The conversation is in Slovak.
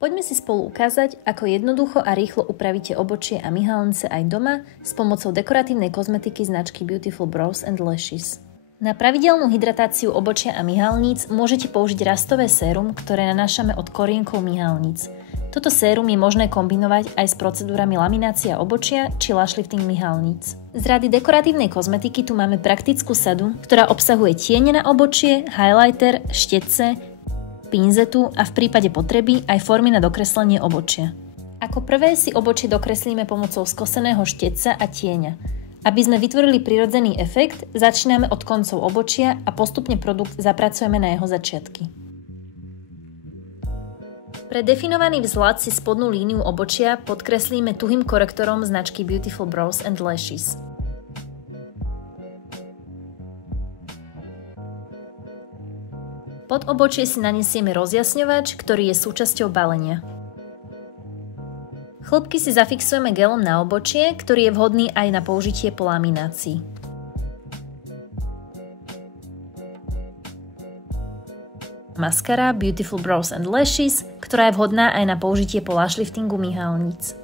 Poďme si spolu ukázať, ako jednoducho a rýchlo upravíte obočie a myhalnice aj doma s pomocou dekoratívnej kozmetiky značky Beautiful Brows and Lashes. Na pravidelnú hydratáciu obočia a myhalníc môžete použiť rastové sérum, ktoré nanášame od korienkov myhalníc. Toto sérum je možné kombinovať aj s procedúrami laminácia obočia či lash lifting myhalníc. Z rady dekoratívnej kozmetiky tu máme praktickú sadu, ktorá obsahuje tiene na obočie, highlighter, štetce, pinzetu a v prípade potreby aj formy na dokreslenie obočia. Ako prvé si obočie dokreslíme pomocou skoseného štetca a tieňa. Aby sme vytvorili prirodzený efekt, začíname od koncov obočia a postupne produkt zapracujeme na jeho začiatky. Pre definovaný vzhľad si spodnú líniu obočia podkreslíme tuhým korektorom značky Beautiful Brows and Lashes. Pod obočie si nanesieme rozjasňovač, ktorý je súčasťou balenia. Chlopky si zafixujeme gelom na obočie, ktorý je vhodný aj na použitie po laminácii. Maskara Beautiful Brows and Lashes, ktorá je vhodná aj na použitie po lash liftingu myhalníc.